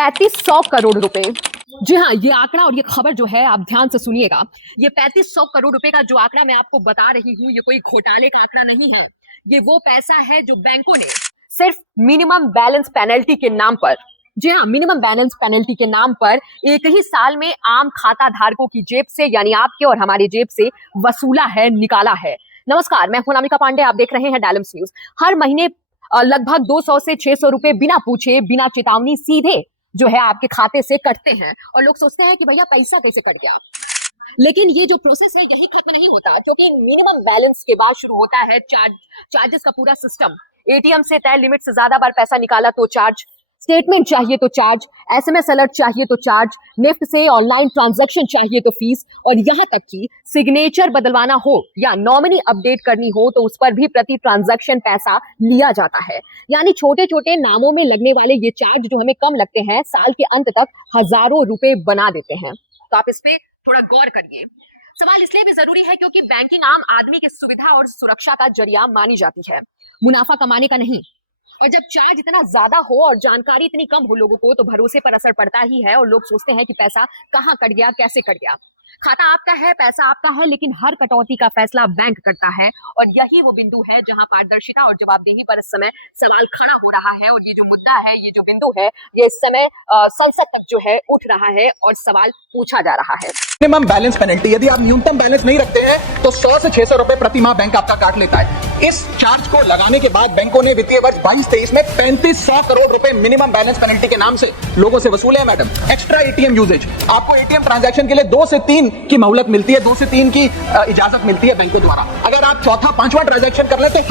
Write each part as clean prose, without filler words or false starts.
3500 करोड़ रुपए। जी हाँ, ये आंकड़ा और ये खबर जो है आप ध्यान से सुनिएगा। ये 3500 करोड़ रुपए का जो आंकड़ा मैं आपको बता रही हूँ, ये कोई घोटाले का आंकड़ा नहीं है। ये वो पैसा है जो बैंकों ने सिर्फ मिनिमम बैलेंस पेनल्टी के नाम पर, जी हाँ, मिनिमम बैलेंस पेनल्टी के नाम पर एक ही साल में आम खाता धारकों की जेब से, यानी आपके और हमारे जेब से वसूला है, निकाला है। नमस्कार, मैं हूं अनामिका पांडे, आप देख रहे हैं डायलम्स न्यूज। हर महीने लगभग 200 से 600 रुपए बिना पूछे, बिना चेतावनी सीधे जो है आपके खाते से कटते हैं और लोग सोचते हैं कि भैया पैसा कैसे कट गया। लेकिन ये जो प्रोसेस है यही खत्म नहीं होता, क्योंकि मिनिमम बैलेंस के बाद शुरू होता है चार्जेस का पूरा सिस्टम। एटीएम से तय लिमिट से ज्यादा बार पैसा निकाला तो चार्ज, स्टेटमेंट चाहिए तो चार्ज, एसएमएस अलर्ट चाहिए तो चार्ज, निफ्ट से ऑनलाइन ट्रांजैक्शन चाहिए तो फीस, और यहां तक कि सिग्नेचर बदलवाना हो या नॉमिनी अपडेट करनी हो तो उस पर भी प्रति ट्रांजैक्शन पैसा लिया जाता है। यानी छोटे छोटे नामों में लगने वाले ये चार्ज जो हमें कम लगते हैं, साल के अंत तक हजारों रुपए बना देते हैं। तो आप इस पे थोड़ा गौर करिए। सवाल इसलिए भी जरूरी है क्योंकि बैंकिंग आम आदमी की सुविधा और सुरक्षा का जरिया मानी जाती है, मुनाफा कमाने का नहीं। और जब चार्ज इतना ज्यादा हो और जानकारी इतनी कम हो लोगों को, तो भरोसे पर असर पड़ता ही है और लोग सोचते हैं कि पैसा कहां कट गया, कैसे कट गया। खाता आपका है, पैसा आपका है, लेकिन हर कटौती का फैसला बैंक करता है। और यही वो बिंदु है जहां पारदर्शिता और जवाबदेही पर इस समय सवाल खड़ा हो रहा है। और ये जो मुद्दा है, ये जो बिंदु है, ये इस समय संसद तक जो है उठ रहा है और सवाल पूछा जा रहा है। मिनिमम बैलेंस पेनल्टी, यदि आप न्यूनतम बैलेंस नहीं रखते हैं तो 100 से 600 रुपए प्रति माह बैंक आपका काट लेता है। इस चार्ज को लगाने के बाद बैंकों ने वित्तीय वर्ष 22-23 में 3500 करोड़ रुपए मिनिमम बैलेंस पेनल्टी के नाम से लोगों से वसूले हैं। मैडम, एक्स्ट्रा एटीएम यूजेज, आपको एटीएम ट्रांजैक्शन के लिए 2 से 3 की मोहलत मिलती है, 2 से 3 की इजाजत मिलती है बैंकों द्वारा। अगर आप चौथा पांचवा ट्रांजैक्शन कर लें तो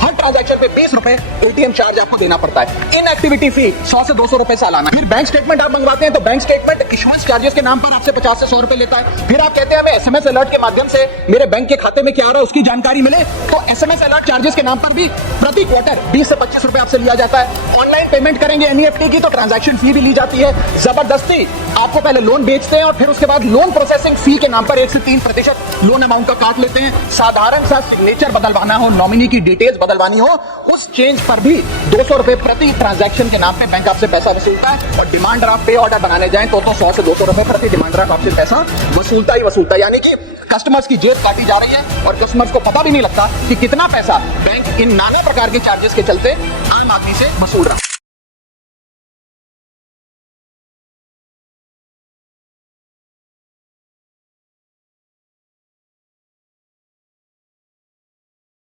हर ट्रांजैक्शन पे 20 रुपए एटीएम चार्ज आपको देना पड़ता है। इनएक्टिविटी फी 100 से 200 रुपए सालाना। फिर बैंक स्टेटमेंट आप मंगवाते हैं तो बैंक स्टेटमेंट इशुएंस चार्जेस के नाम पर आपसे 50 से 100 रुपए लेता है। फिर आप कहते हैं हमें एसएमएस अलर्ट के माध्यम से मेरे बैंक के खाते में क्या आ रहा है उसकी जानकारी मिले, तो एसएमएस अलर्ट चार्जेस के नाम पर भी प्रति क्वार्टर 20 से 25 रुपए आपसे लिया जाता है। ऑनलाइन पेमेंट करेंगे एनईएफटी की तो ट्रांजैक्शन फी भी ली जाती है। जबरदस्ती आपको पहले लोन बेचते हैं और फिर उसके बाद लोन प्रोसेसिंग फी के नाम पर 1 से 3% लोन अमाउंट का काट लेते हैं। साधारण सा सिग्नेचर बदलवाना हो, नॉमिनी की डिटेल्स बदलवानी हो, उस चेंज पर भी 200 रुपए प्रति ट्रांजैक्शन के नाम पे बैंक आपसे पैसा वसूलता है। और डिमांड ड्राफ्ट पे ऑर्डर बनाने जाएं तो 100 से 200 रुपए प्रति डिमांड ड्राफ्ट आपसे पैसा वसूलता ही वसूलता है। यानी कि कस्टमर्स की जेब काटी जा रही है और कस्टमर्स को पता भी नहीं लगता कि कितना पैसा बैंक इन नाना प्रकार के चार्जेस के चलते आम आदमी से वसूल रहा है।